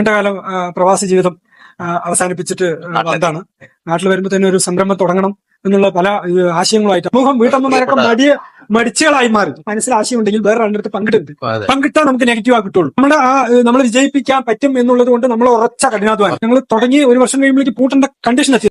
നീണ്ടകാലം പ്രവാസി ജീവിതം അവസാനിപ്പിച്ചിട്ട് വന്നതാണ്. നാട്ടിൽ വരുമ്പോൾ തന്നെ ഒരു സംരംഭം തുടങ്ങണം എന്നുള്ള പല ആശയങ്ങളായിട്ട് സമൂഹം വീട്ടമ്മമാരൊക്കെ മടിച്ചുകളായി മാറി. മനസ്സിൽ ആശയമുണ്ടെങ്കിൽ വേറെ രണ്ടിടത്ത് പങ്കിട്ടാൽ നമുക്ക് നെഗറ്റീവാ കിട്ടുള്ളൂ. നമ്മൾ വിജയിപ്പിക്കാൻ പറ്റും എന്നുള്ളത് കൊണ്ട് നമ്മൾ ഉറച്ച കഠിനാധ്വാനം. ഞങ്ങൾ തുടങ്ങി 1 വർഷം കഴിയുമ്പോഴേക്ക് പൂട്ടേണ്ട കണ്ടീഷൻ എത്തി.